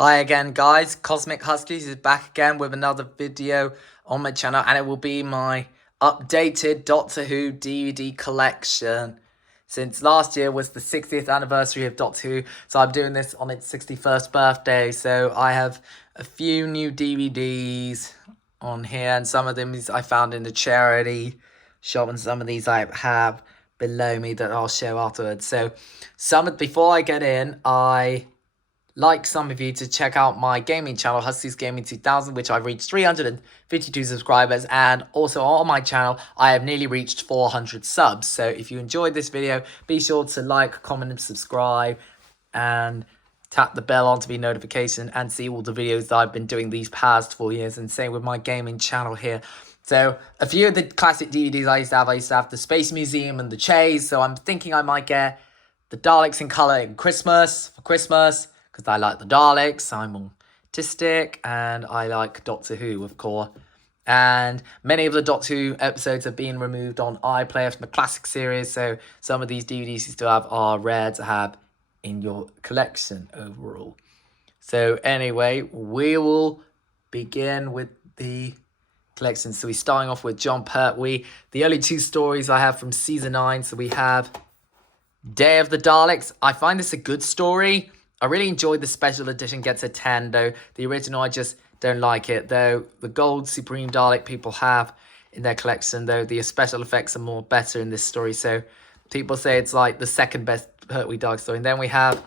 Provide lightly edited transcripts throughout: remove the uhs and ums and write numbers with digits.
Hi again, guys. Cosmic Huskies is back again with another video on my channel, and it will be my updated Doctor Who DVD collection. Since last year was the 60th anniversary of Doctor Who, so I'm doing this on its 61st birthday. So I have a few new DVDs on here, and some of them I found in the charity shop, and some of these I have below me that I'll show afterwards. So before I get in, I like some of you to check out my gaming channel, Huskies Gaming 2000, which I've reached 352 subscribers, and also on my channel I have nearly reached 400 subs. So if you enjoyed this video, be sure to like, comment and subscribe, and tap the bell on to be notification and see all the videos that I've been doing these past 4 years, and same with my gaming channel here. So a few of the classic DVDs I used to have the Space Museum and the Chase, so I'm thinking I might get the Daleks in colour for Christmas, because I like the Daleks, I'm autistic, and I like Doctor Who, of course. And many of the Doctor Who episodes have been removed on iPlayer from the classic series, so some of these DVDs you still have are rare to have in your collection overall. So anyway, we will begin with the collection. So we're starting off with Jon Pertwee. The only two stories I have from season 9, so we have Day of the Daleks. I find this a good story. I really enjoyed the special edition, gets a 10, though the original I just don't like it, though the gold Supreme Dalek people have in their collection, though the special effects are more better in this story, so people say it's like the second best Pertwee Dalek story. And then we have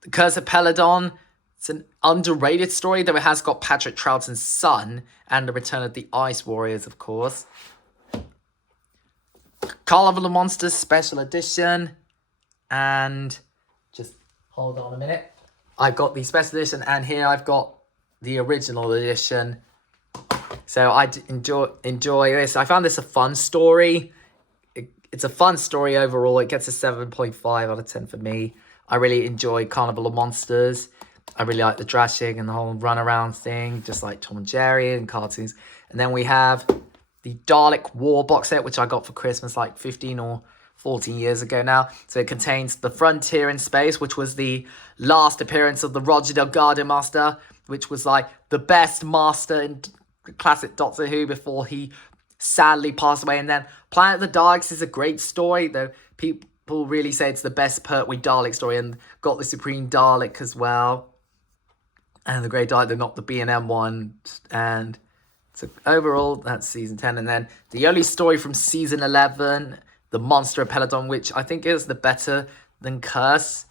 The Curse of Peladon. It's an underrated story, though it has got Patrick Troughton's son, and the Return of the Ice Warriors, of course. Carnival of Monsters special edition, and just hold on a minute. I've got the special edition, and here I've got the original edition. So I enjoy this. I found this a fun story. It's a fun story overall. It gets a 7.5 out of 10 for me. I really enjoy Carnival of Monsters. I really like the drashing and the whole runaround thing, just like Tom and Jerry and cartoons. And then we have the Dalek War box set, which I got for Christmas like 15 or 14 years ago now. So it contains The Frontier in Space, which was the last appearance of the Roger Delgado Master, which was like the best master in classic Doctor Who before he sadly passed away. And then Planet of the Daleks is a great story, though people really say it's the best Pertwee Dalek story, and got the Supreme Dalek as well. And the Great Dalek, not the B&M one. And so overall, that's season 10. And then the only story from season 11, The Monster of Peladon, which I think is the better than Curse,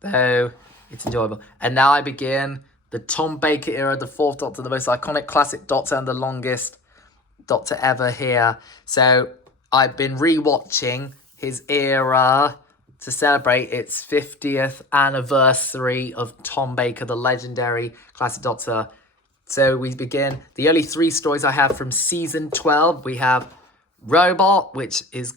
though it's enjoyable. And now I begin the Tom Baker era, the fourth Doctor, the most iconic classic Doctor and the longest Doctor ever here. So I've been rewatching his era to celebrate its 50th anniversary of Tom Baker, the legendary classic Doctor. So we begin. The only three stories I have from season 12. We have Robot, which is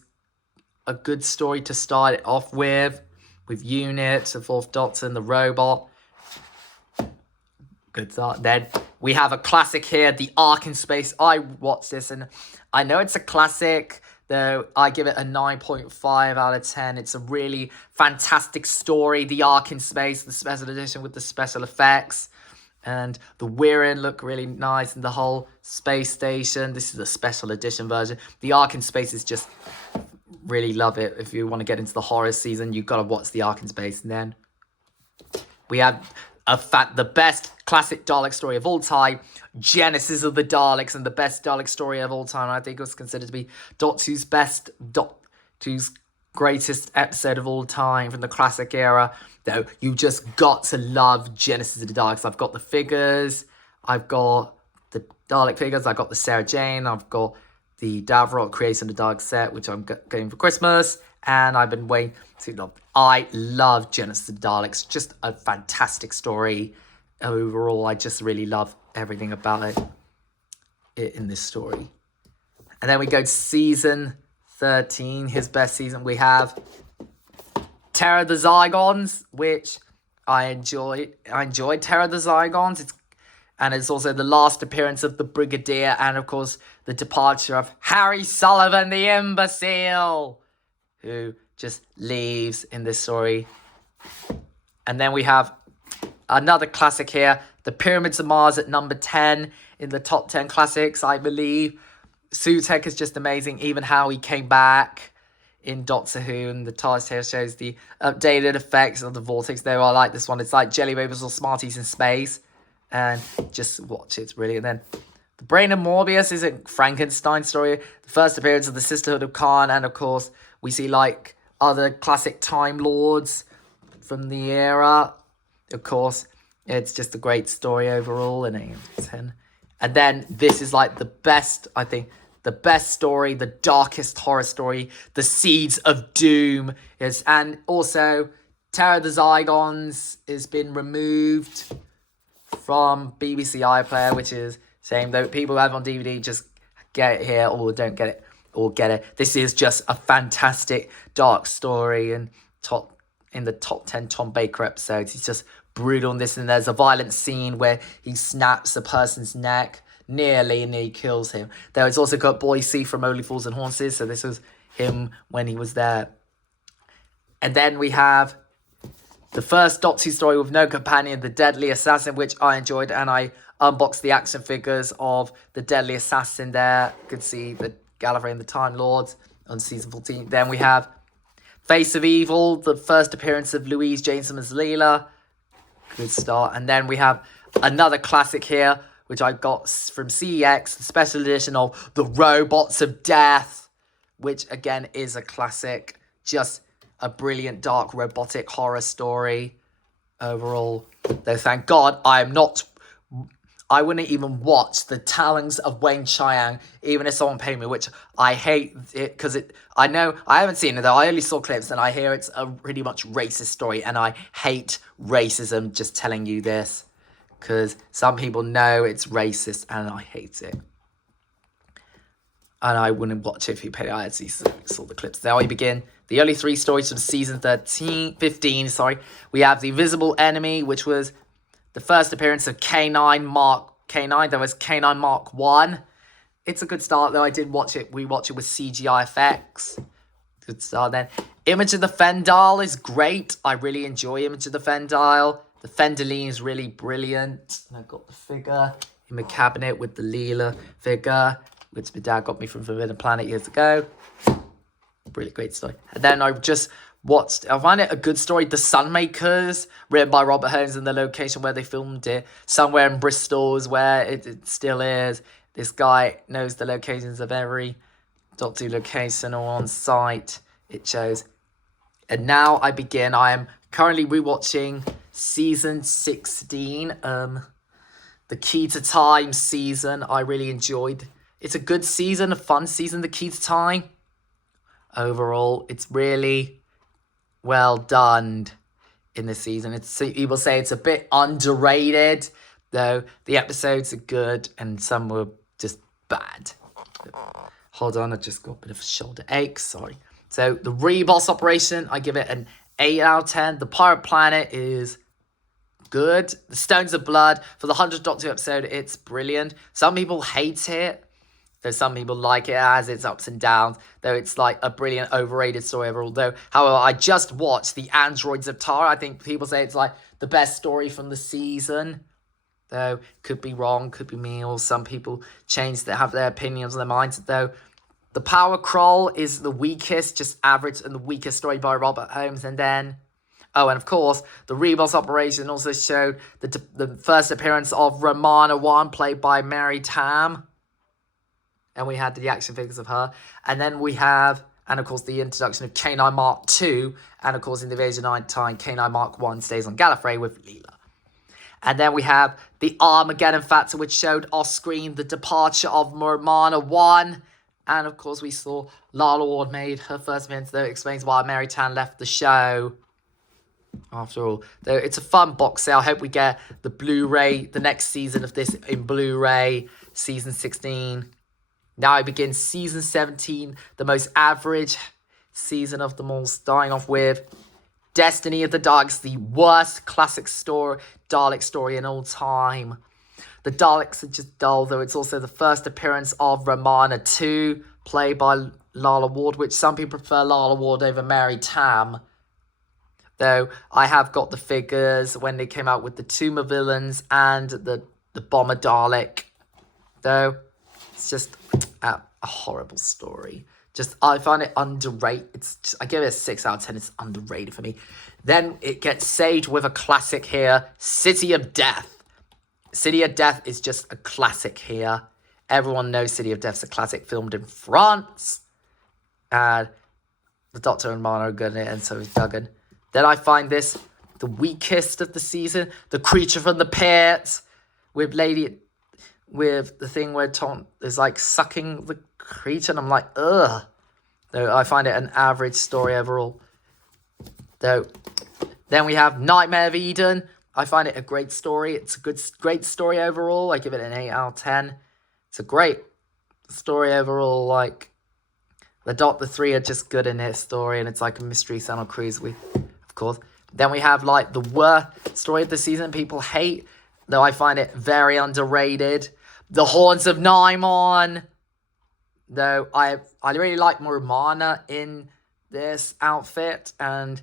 a good story to start it off with Unit, the fourth Doctor, and the Robot. Good start. Then we have a classic here, The Ark in Space. I watched this, and I know it's a classic, though I give it a 9.5 out of 10. It's a really fantastic story, The Ark in Space, the special edition with the special effects. And the Wirren look really nice, and the whole space station. This is a special edition version. The Ark in Space is just, really love it. If you want to get into the horror season, you've got to watch The Ark in Space. And then we have the best classic Dalek story of all time, Genesis of the Daleks, and the best Dalek story of all time. I think it was considered to be Doctor Who's greatest episode of all time from the classic era. Though you just got to love Genesis of the Daleks. I've got the figures, I've got the Dalek figures, I've got the Sarah Jane, I've got the Davros Creation of the Dalek set, which I'm getting for Christmas, and I've been waiting to love. I love Genesis of the Daleks. Just a fantastic story overall. I just really love everything about it in this story. And then we go to season 13, his best season. We have Terror of the Zygons, which I enjoyed. I enjoyed Terror of the Zygons. It's also the last appearance of the Brigadier, and of course the departure of Harry Sullivan, the imbecile, who just leaves in this story. And then we have another classic here. The Pyramids of Mars at number 10 in the top 10 classics, I believe. Sutekh is just amazing. Even how he came back in Doctor Who, and the TARDIS tale shows the updated effects of the vortex. They are like this one. It's like Jelly Babies or Smarties in space. And just watch it. It's brilliant. Then The Brain of Morbius is a Frankenstein story. The first appearance of the Sisterhood of Khan. And of course, we see like other classic Time Lords from the era. Of course, it's just a great story overall. And then this is like the best, I think, the best story, the darkest horror story, The Seeds of Doom. Is, and also, Terror of the Zygons has been removed from BBC iPlayer, which is same though. People who have it on DVD just get it here, or don't get it, or get it. This is just a fantastic dark story, and in the top 10 Tom Baker episodes. He's just brutal on this, and there's a violent scene where he snaps a person's neck nearly, and he kills him. There it's also got Boise from Only Fools and Horses, so this was him when he was there. And then we have the first Doctor Who story with no companion, The Deadly Assassin, which I enjoyed, and I unboxed the action figures of The Deadly Assassin there. You could see the Gallifrey and the Time Lords on season 14. Then we have Face of Evil, the first appearance of Louise Jameson as Leela. Good start. And then we have another classic here, which I got from CEX, the special edition of The Robots of Death, which again is a classic. Just a brilliant dark robotic horror story overall. Though thank God I wouldn't even watch The Talons of Weng-Chiang, even if someone paid me, which I hate it because I know, I haven't seen it though, I only saw clips and I hear it's a pretty much racist story, and I hate racism, just telling you this, because some people know it's racist and I hate it. And I wouldn't watch it if you paid. I actually saw the clips. Now we begin. The only 3 stories from season 15. We have The Invisible Enemy, which was the first appearance of K9 Mark K9. There was K9 Mark 1. It's a good start, though. I did watch it. We watched it with CGI effects. Good start then. Image of the Fendahl is great. I really enjoy Image of the Fendahl. The Fendaline is really brilliant. And I've got the figure in my cabinet with the Leela figure, which my dad got me from Forbidden Planet years ago. Really great story. And then I just watched, I find it a good story, The Sunmakers, written by Robert Holmes, and the location where they filmed it, somewhere in Bristol is where it still is. This guy knows the locations of every Doctor Who location or on site, it shows. And now I begin. I am currently rewatching season 16, the Key to Time season. I really enjoyed. It's a good season, a fun season, The Key to Time. Overall, it's really well done in this season. You will say it's a bit underrated, though the episodes are good and some were just bad. Hold on, I just got a bit of a shoulder ache, sorry. So the Reboss Operation, I give it an 8 out of 10. The Pirate Planet is good. The Stones of Blood, for the 100th Doctor Who episode, it's brilliant. Some people hate it. There's some people like it, as its ups and downs, though it's like a brilliant overrated story overall. Though, however, I just watched The Androids of Tara. I think people say it's like the best story from the season. Though, could be wrong, could be me, or some people have their opinions and their minds. Though, The Power Crawl is the weakest, just average, and the weakest story by Robert Holmes. And then, oh, and of course, the Reboss Operation also showed the first appearance of Romana 1, played by Mary Tam. And we had the action figures of her. And then we have, and of course, the introduction of K9 Mark 2. And of course, in the Invasion of Time, K9 Mark 1 stays on Gallifrey with Leela. And then we have the Armageddon Factor, which showed off screen the departure of Romana 1. And of course, we saw Lalla Ward made her first appearance, though it explains why Mary Tan left the show. After all, though it's a fun box set. I hope we get the Blu-ray, the next season of this in Blu-ray, season 16. Now I begin season 17, the most average season of them all, starting off with Destiny of the Daleks, the worst classic Dalek story in all time. The Daleks are just dull, though it's also the first appearance of Romana 2, played by Lalla Ward, which some people prefer Lalla Ward over Mary Tam. Though I have got the figures when they came out with the Tomb of Villains and the Bomber Dalek. Though it's just a horrible story. I find it underrated. I give it a 6 out of 10. It's underrated for me. Then it gets saved with a classic here, City of Death. City of Death is just a classic here. Everyone knows City of Death's a classic, filmed in France. And the Doctor and Marna are good in it, and so is Duggan. Then I find this the weakest of the season, The Creature from the Pit, with the thing where Tom is like sucking the creature, and I'm like, ugh. Though I find it an average story overall. Though, then we have Nightmare of Eden. I find it a great story. It's a great story overall. I give it an 8 out of 10. It's a great story overall. Like, the 3 are just good in this story, and it's like a mystery Channel cruise of course. Then we have like the worst story of the season people hate, though I find it very underrated. The Haunts of Nimon. Though I really like Romana in this outfit, and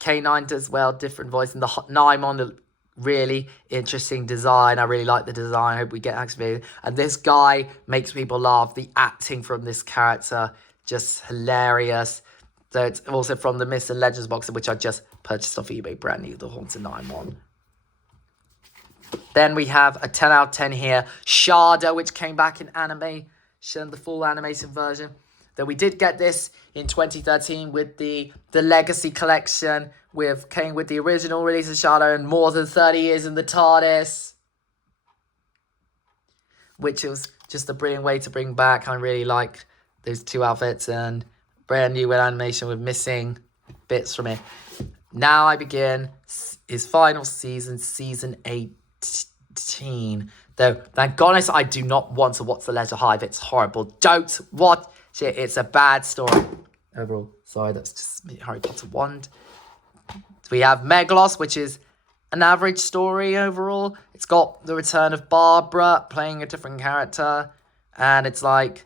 K9 does well, different voice, and the Nimon, the really interesting design. I really like the design. I hope we get activated. And this guy makes people laugh. The acting from this character, just hilarious. So it's also from the Myths and Legends box, which I just purchased off eBay, brand new, the Haunted Nimon. Then we have a 10 out of 10 here, Shada, which came back in animation, the full animation version. Though we did get this in 2013 with the Legacy Collection, came with the original release of Shada and More Than 30 Years in the TARDIS, which was just a brilliant way to bring back. I really like those 2 outfits, and brand new with animation with missing bits from it. Now I begin his final season, season 18. Though, thank goodness I do not want to watch The Leisure Hive. It's horrible. Don't watch it. It's a bad story overall. Sorry, that's just me, Harry Potter wand. We have Megalos, which is an average story overall. It's got the return of Barbara playing a different character, and it's like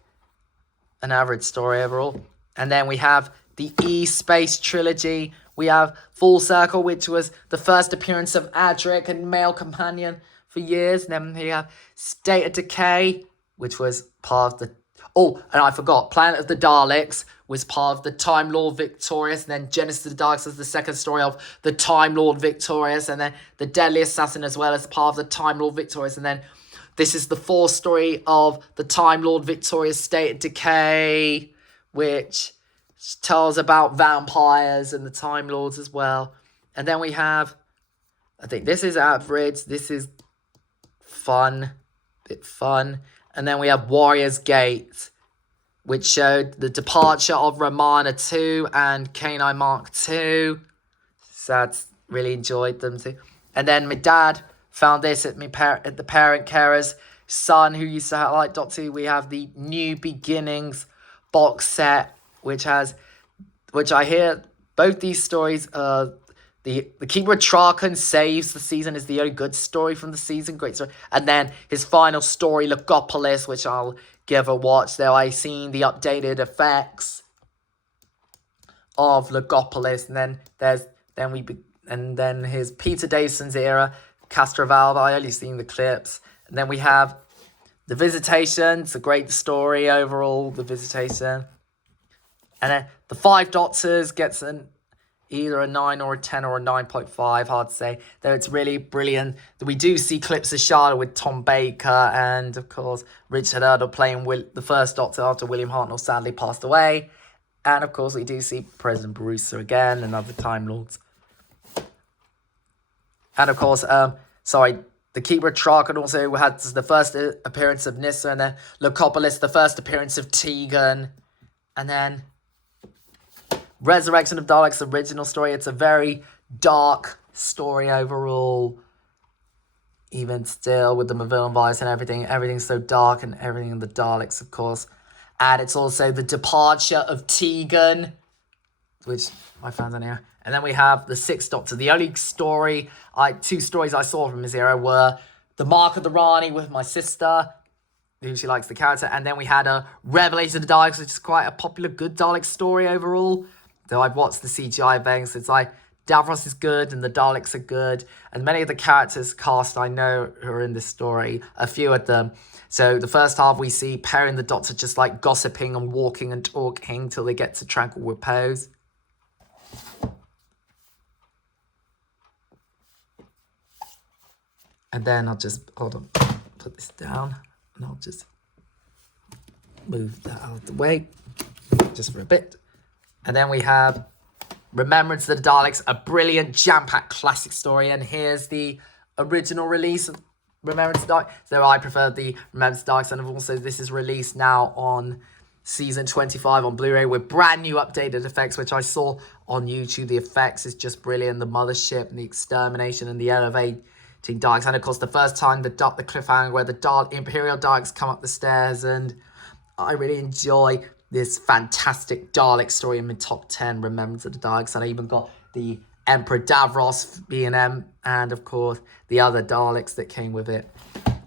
an average story overall. And then we have the E-Space trilogy. We have Full Circle, which was the first appearance of Adric and male companion for years. And then we have State of Decay, which was part of the... Oh, and I forgot, Planet of the Daleks was part of the Time Lord Victorious. And then Genesis of the Daleks was the second story of the Time Lord Victorious. And then The Deadly Assassin as well as part of the Time Lord Victorious. And then this is the fourth story of the Time Lord Victorious State of Decay, which tells about vampires and the Time Lords as well. And then we have, I think this is average. This is fun, bit fun. And then we have Warrior's Gate, which showed the departure of Romana 2 and K9 Mark 2. Sad, really enjoyed them too. And then my dad found this at the parent carer's son who used to like Doctor Who. We have the New Beginnings box set, which I hear both these stories, the Keeper of Traken saves the season, is the only good story from the season, great story. And then his final story, Logopolis, which I'll give a watch. Though I seen the updated effects of Logopolis, and then his Peter Davison's era, Castrovalva. I only seen the clips. And then we have The Visitation. It's a great story overall, The Visitation. And then The Five Doctors gets either a 9 or a 10 or a 9.5, hard to say. Though it's really brilliant. We do see clips of Shada with Tom Baker and, of course, Richard Erdell playing the first Doctor after William Hartnell sadly passed away. And, of course, we do see President Brewster again and other Time Lords. And, of course, the Keeper of Traken also had the first appearance of Nyssa, and then Logopolis, the first appearance of Tegan. And then Resurrection of Daleks, original story. It's a very dark story overall. Even still, with the Mavillian virus and everything. Everything's so dark, and everything in the Daleks, of course. And it's also the departure of Tegan, which I found on here. And then we have the Sixth Doctor. The only story, two stories I saw from his era were The Mark of the Rani with my sister, who she likes the character. And then we had a Revelation of the Daleks, which is quite a popular, good Dalek story overall. Though I've watched the CGI things, it's like Davros is good and the Daleks are good. And many of the characters cast I know who are in this story, a few of them. So the first half we see Perry and the Doctor just like gossiping and walking and talking till they get to tranquil repose. And then I'll just, hold on, put this down and I'll just move that out of the way just for a bit. And then we have Remembrance of the Daleks, a brilliant jam-packed classic story. And here's the original release of Remembrance of the Daleks. So I prefer the Remembrance of the Daleks, and also this is released now on season 25 on Blu-ray with brand new updated effects, which I saw on YouTube. The effects is just brilliant. The mothership and the extermination and the elevating Daleks. And of course, the first time the cliffhanger where the Imperial Daleks come up the stairs, and I really enjoy this fantastic Dalek story in my top 10 Remembrance of the Daleks. And I even got the Emperor Davros B&M and of course the other Daleks that came with it.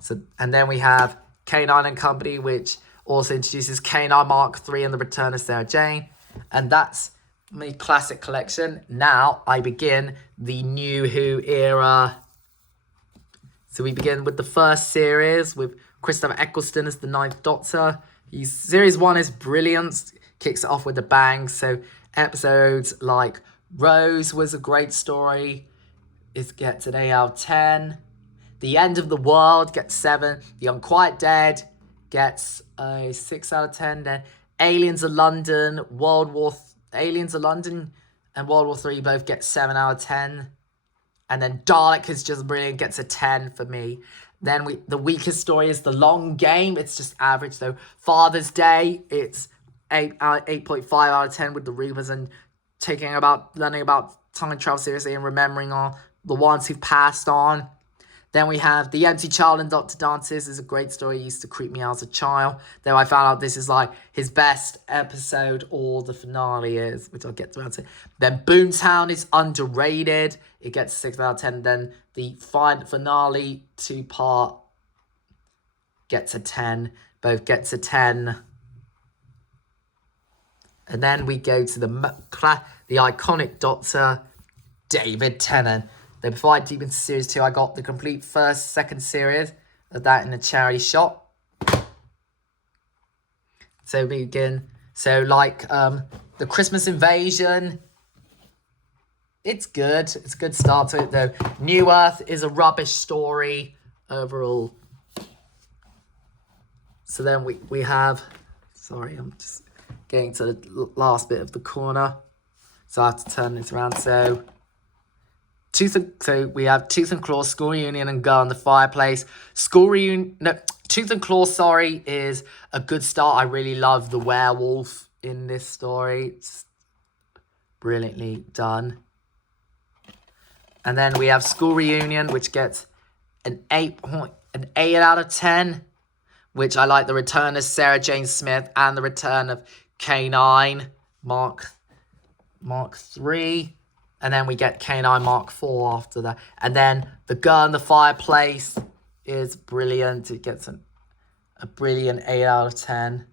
So, and then we have K9 and Company, which also introduces K9 Mark III and the Return of Sarah Jane. And that's my classic collection. Now I begin the New Who era. So we begin with the first series with Christopher Eccleston as the Ninth Doctor. Series 1 is brilliant, kicks it off with a bang. So episodes like Rose was a great story. It gets an 8 out of 10. The End of the World gets 7. The Unquiet Dead gets a 6 out of 10. Then Aliens of London, Aliens of London and World War 3 both get 7 out of 10. And then Dalek is just brilliant, gets a 10 for me. Then the weakest story is The Long Game. It's just average though. Father's Day, it's 8.5 out of 10 with the Reapers and learning about time travel seriously and remembering all the ones who've passed on. Then we have The Empty Child and Dr. Dances is a great story. It used to creep me out as a child. Though I found out this is like his best episode, or the finale is, which I'll get to answer. Then Boomtown is underrated. It gets a 6 out of 10. Then the finale 2-part gets a 10. Both gets a 10. And then we go to the iconic Doctor, David Tennant. Then before I deep into series 2, I got the complete second series of that in a charity shop. So we begin. So like the Christmas Invasion, it's good. It's a good start to it though. New Earth is a rubbish story overall. So then we have, sorry, I'm just getting to the last bit of the corner. So I have to turn this around. So we have Tooth and Claw, School Reunion, and Girl in the Fireplace. Tooth and Claw, is a good start. I really love the werewolf in this story. It's brilliantly done. And then we have School Reunion, which gets an 8 out of 10, which I like the return of Sarah Jane Smith and the return of K9 Mark III. And then we get K9 Mark IV after that. And then The Girl in the Fireplace is brilliant. It gets a brilliant 8 out of 10.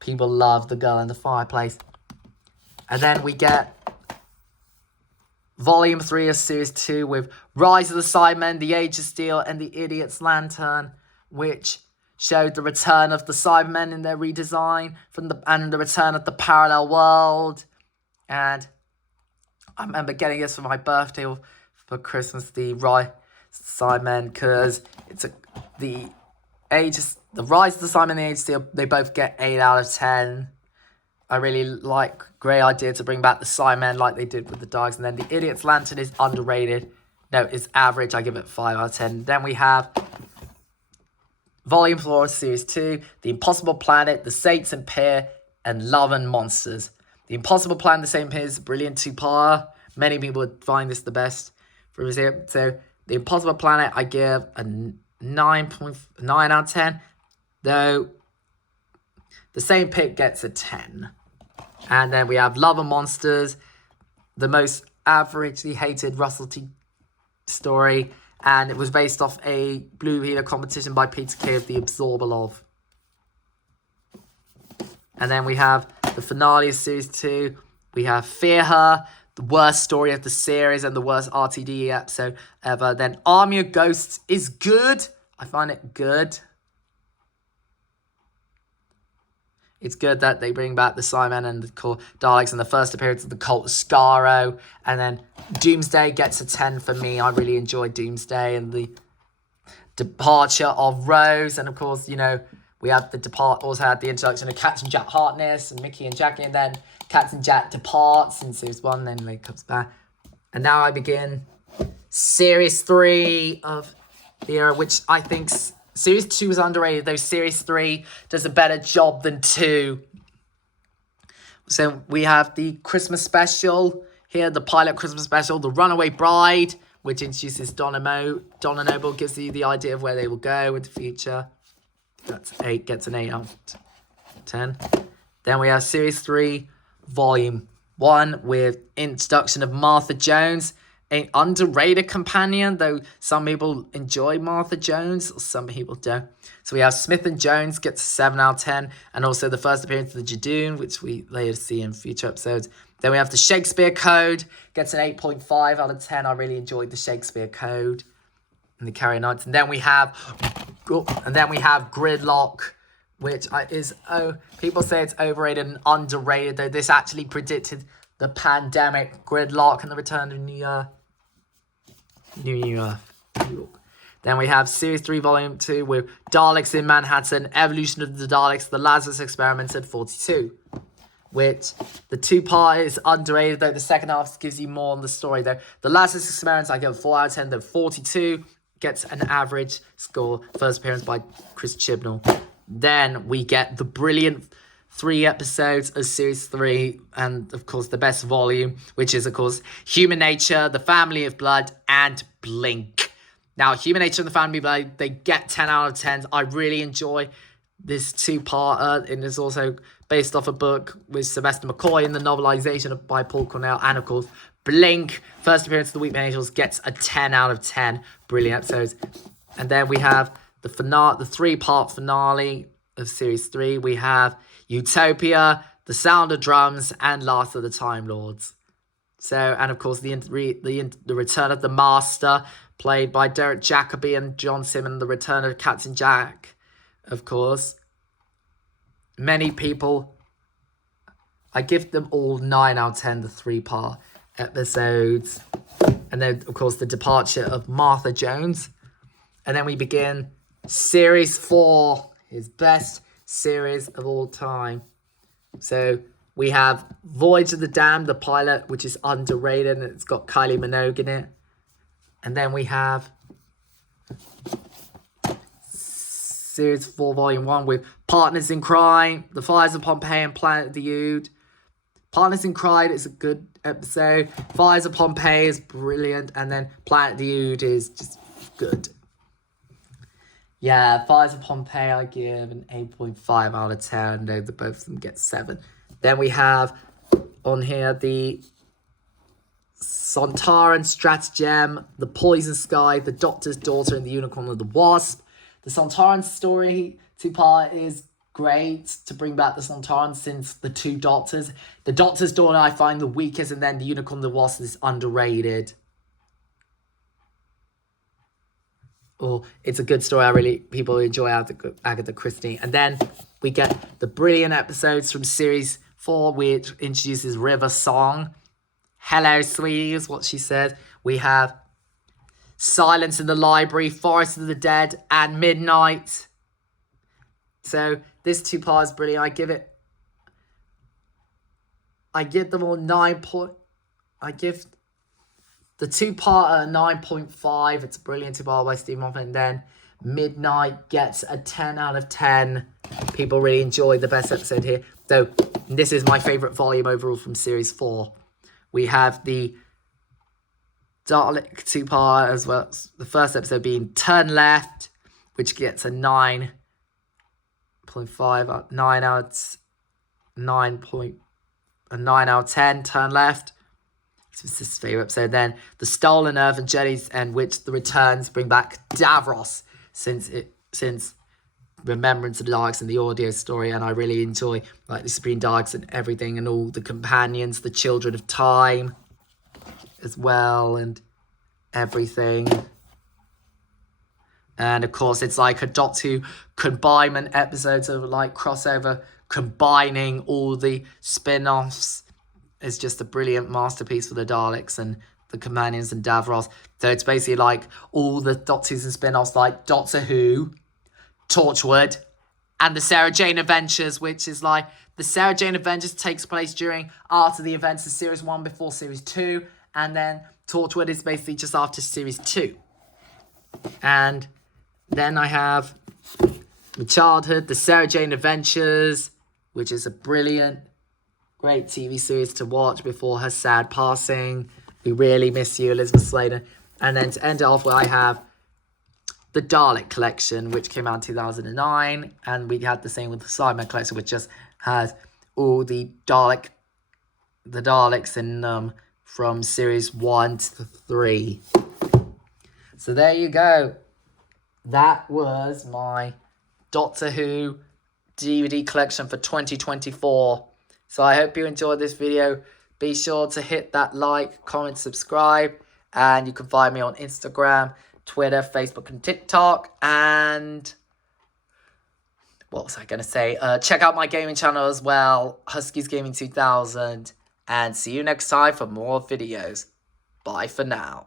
People love The Girl in the Fireplace. And then we get Volume 3 of Series 2 with Rise of the Cybermen, The Age of Steel, and The Idiot's Lantern, which showed the return of the Cybermen in their redesign and the return of the parallel world. And I remember getting this for my birthday for Christmas, the Rise of the Cybermen, because it's the Rise of the Cybermen and the Age of Steel, they both get 8 out of 10. I really like, great idea to bring back the Cybermen like they did with the Daleks. And then the Idiot's Lantern is underrated. No, it's average. I give it 5 out of 10. Then we have Volume 4 of Series 2, The Impossible Planet, The Saints and Peer, and Love and Monsters. The Impossible Planet, The Saints and Peer is a brilliant 2-part. Many people would find this the best for us here. So The Impossible Planet, I give a 9.9 out of 10. Though The Saint Pick gets a 10. And then we have Love and Monsters, the most averagely hated Russell T story. And it was based off a Blue Healer competition by Peter Kay of the Absorbalov. And then we have the finale of Series 2. We have Fear Her, the worst story of the series and the worst RTD episode ever. Then Army of Ghosts is good. I find it good. It's good that they bring back the Cybermen and the Daleks and the first appearance of the Cult Skaro. And then Doomsday gets a 10 for me. I really enjoyed Doomsday and the departure of Rose. And of course, you know, we have also had the introduction of Captain Jack Harkness and Mickey and Jackie. And then Captain Jack departs in Series 1, then he comes back. And now I begin Series 3 of the era, which I think Series 2 is underrated, though Series 3 does a better job than 2. So we have the Christmas special here, the pilot Christmas special, The Runaway Bride, which introduces Donna Noble, gives you the idea of where they will go in the future. That's 8, gets an 8 out of 10. Then we have Series 3, Volume 1, with introduction of Martha Jones, an underrated companion, though some people enjoy Martha Jones, some people don't. So we have Smith and Jones gets a 7 out of 10, and also the first appearance of the Jadoon, which we later see in future episodes. Then we have the Shakespeare Code, gets an 8.5 out of 10. I really enjoyed the Shakespeare Code and the Carrier Knights. And then we have Gridlock, which is, people say it's overrated and underrated, though this actually predicted the pandemic. Gridlock and the return of New York. Then we have Series 3, Volume 2 with Daleks in Manhattan, Evolution of the Daleks, The Lazarus Experiment at 42. Which, the 2-part is underrated, though the second half gives you more on the story, though. The Lazarus Experiment, I give 4 out of 10, though 42 gets an average score. First appearance by Chris Chibnall. Then we get the brilliant 3 episodes of Series 3, and of course the best volume, which is of course Human Nature, The Family of Blood, and Blink. Now, Human Nature and The Family of Blood, they get 10 out of 10. I really enjoy this 2-parter, and it's also based off a book with Sylvester McCoy and the novelization by Paul Cornell, and of course Blink, first appearance of the Weekman Angels, gets a 10 out of 10. Brilliant episodes. And then we have the 3-part finale of Series 3. We have Utopia, The Sound of Drums, and Last of the Time Lords. So, and of course, the return of the Master, played by Derek Jacobi and John Simmons, the return of Captain Jack, of course. Many people, I give them all 9 out of 10, the 3-part episodes. And then, of course, the departure of Martha Jones. And then we begin Series 4, his best series of all time. So we have Voyage of the Damned, the pilot, which is underrated, and it's got Kylie Minogue in it. And then we have Series 4, Volume 1 with Partners in Crime, The Fires of Pompeii, and Planet of the Ood. Partners in Crime is a good episode. Fires of Pompeii is brilliant. And then Planet of the Ood is just good. Yeah, Fires of Pompeii I give an 8.5 out of 10. Though both of them get 7. Then we have on here the Sontaran Stratagem, The Poison Sky, The Doctor's Daughter, and The Unicorn and the Wasp. The Sontaran story 2-part is great to bring back the Sontarans since the 2 Doctors. The Doctor's Daughter I find the weakest, and then The Unicorn and the Wasp is underrated. Or it's a good story. People enjoy Agatha Christie. And then we get the brilliant episodes from Series 4, which introduces River Song. Hello, sweetie, is what she said. We have Silence in the Library, Forest of the Dead, and Midnight. So this 2-part is brilliant. I give them all 9 I give the 2-part a 9.5. It's a brilliant 2-part by Steve Moffat. And then Midnight gets a 10 out of 10. People really enjoyed the best episode here. So this is my favourite volume overall from Series 4. We have the Dalek 2-part as well. The first episode being Turn Left, which gets a 9.5, 9 out of 10. Turn Left. This was his favourite episode. Then the Stolen Earth and Journey's End, which the returns bring back Davros since Remembrance of the Daleks and the audio story, and I really enjoy like the Supreme Daleks and everything, and all the companions, the Children of Time. as well and everything. And of course, it's like a Doctor Who combined episodes of like crossover, combining all the spin-offs. It's just a brilliant masterpiece for the Daleks and the Companions and Davros. So it's basically like all the Doctor Who's and spin-offs, like Doctor Who, Torchwood, and the Sarah Jane Adventures, which is like the Sarah Jane Adventures takes place after the events of Series 1 before Series 2, and then Torchwood is basically just after Series 2. And then I have my childhood, the Sarah Jane Adventures, which is a brilliant, great TV series to watch before her sad passing. We really miss you, Elizabeth Sladen. And then to end it off, I have the Dalek Collection, which came out in 2009. And we had the same with the Cybermen Collection, which just has all the Daleks in them from Series 1 to 3. So there you go. That was my Doctor Who DVD collection for 2024. So I hope you enjoyed this video. Be sure to hit that like, comment, subscribe. And you can find me on Instagram, Twitter, Facebook, and TikTok. And what was I going to say? Check out my gaming channel as well, Huskies Gaming 2000. And see you next time for more videos. Bye for now.